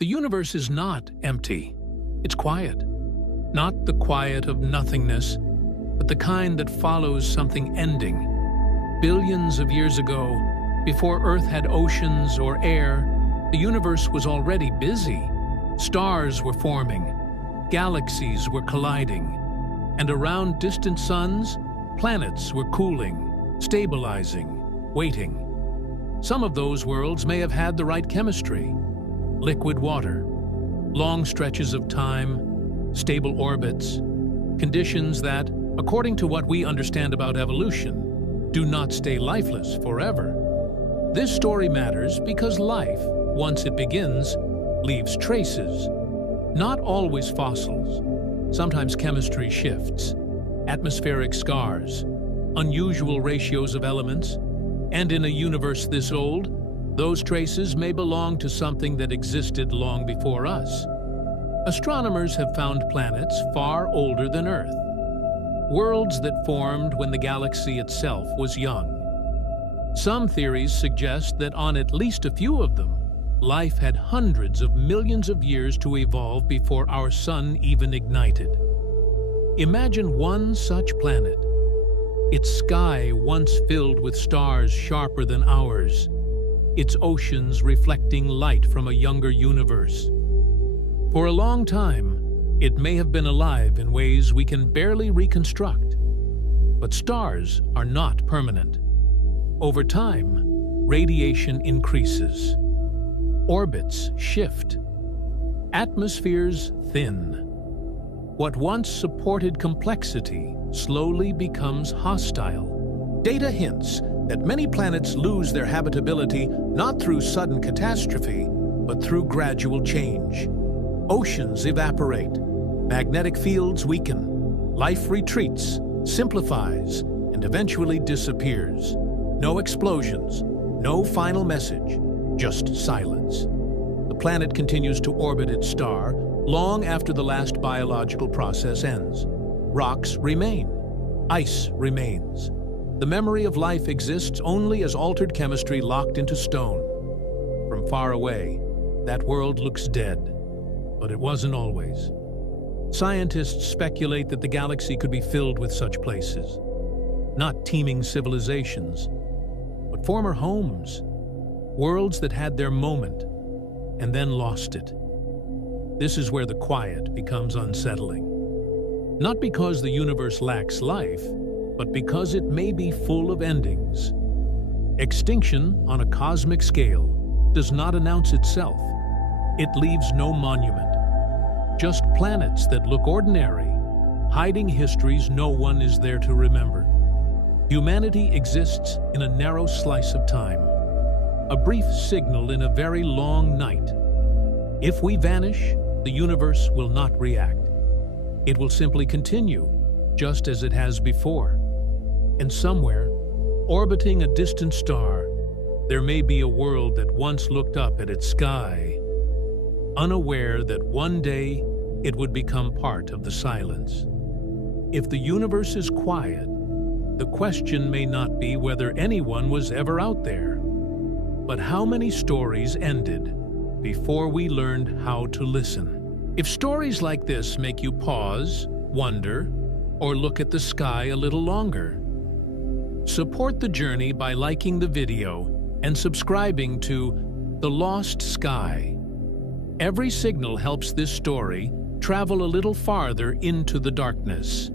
The universe is not empty. It's quiet. Not the quiet of nothingness, but the kind that follows something ending. Billions of years ago, before Earth had oceans or air, the universe was already busy. Stars were forming, galaxies were colliding, and around distant suns, planets were cooling, stabilizing, waiting. Some of those worlds may have had the right chemistry: liquid water, long stretches of time, stable orbits, conditions that, according to what we understand about evolution, do not stay lifeless forever. This story matters because life, once it begins, leaves traces. Not always fossils. Sometimes chemistry shifts, atmospheric scars, unusual ratios of elements, and in a universe this old, those traces may belong to something that existed long before us. Astronomers have found planets far older than Earth, worlds that formed when the galaxy itself was young. Some theories suggest that on at least a few of them, life had hundreds of millions of years to evolve before our sun even ignited. Imagine one such planet, its sky once filled with stars sharper than ours, its oceans reflecting light from a younger universe. For a long time, it may have been alive in ways we can barely reconstruct. But stars are not permanent. Over time, radiation increases. Orbits shift. Atmospheres thin. What once supported complexity slowly becomes hostile. Data hints that many planets lose their habitability not through sudden catastrophe, but through gradual change. Oceans evaporate, magnetic fields weaken, life retreats, simplifies, and eventually disappears. No explosions, no final message, just silence. The planet continues to orbit its star long after the last biological process ends. Rocks remain, ice remains. The memory of life exists only as altered chemistry locked into stone. From far away, that world looks dead, but it wasn't always. Scientists speculate that the galaxy could be filled with such places. Not teeming civilizations, but former homes. Worlds that had their moment and then lost it. This is where the quiet becomes unsettling. Not because the universe lacks life, but because it may be full of endings. Extinction on a cosmic scale does not announce itself. It leaves no monument. Just planets that look ordinary, hiding histories no one is there to remember. Humanity exists in a narrow slice of time, a brief signal in a very long night. If we vanish, the universe will not react. It will simply continue, just as it has before. And somewhere, orbiting a distant star, there may be a world that once looked up at its sky, unaware that one day it would become part of the silence. If the universe is quiet, the question may not be whether anyone was ever out there, but how many stories ended before we learned how to listen. If stories like this make you pause, wonder, or look at the sky a little longer, support the journey by liking the video and subscribing to The Lost Sky. Every signal helps this story travel a little farther into the darkness.